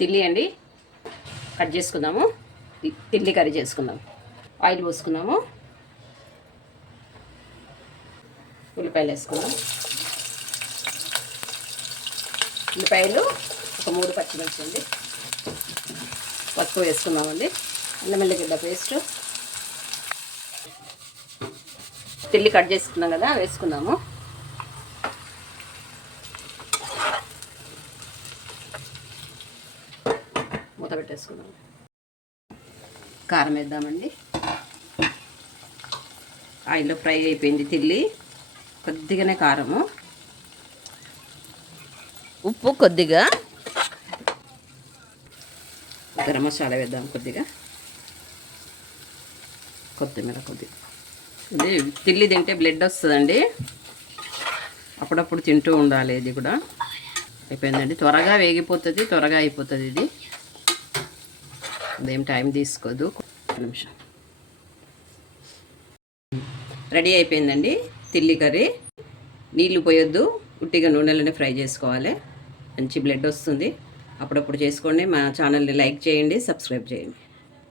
తిల్లి అండి కట్ చేసుకుందాము. తిల్లి కర్రీ చేసుకుందాం. ఆయిల్ పోసుకుందాము. ఉల్లిపాయలు వేసుకుందాం. ఉల్లిపాయలు ఒక 3 పచ్చిమిర్చి అండి. పసుపు వేసుకుందామండి. అల్లం వెల్లిగడ్డ పేస్ట్, తిల్లి కట్ చేసుకున్నాం కదా వేసుకుందాము. మూత పెట్టేసుకుందాం. కారం వేద్దామండి. ఆయిల్లో ఫ్రై అయిపోయింది తిల్లి. కొద్దిగానే కారము, ఉప్పు కొద్దిగా, గరం మసాలా వేద్దాం కొద్దిగా, కొత్తిమీర కొద్దిగా. ఇది తిల్లి తింటే బ్లడ్ వస్తుందండి, అప్పుడప్పుడు తింటూ ఉండాలి. ఇది కూడా అయిపోయిందండి. త్వరగా వేగిపోతుంది, త్వరగా అయిపోతుంది. ఇది అదేం టైం తీసుకోదు. 1 నిమిషం. రెడీ అయిపోయిందండి తిల్లి కర్రీ. నీళ్ళు పోయొద్దు, ఉట్టిగా నూనెలోనే ఫ్రై చేసుకోవాలి. మంచి బ్లడ్ వస్తుంది. అప్పుడప్పుడు చేసుకోండి. మా ఛానల్ని లైక్ చేయండి, సబ్స్క్రైబ్ చేయండి.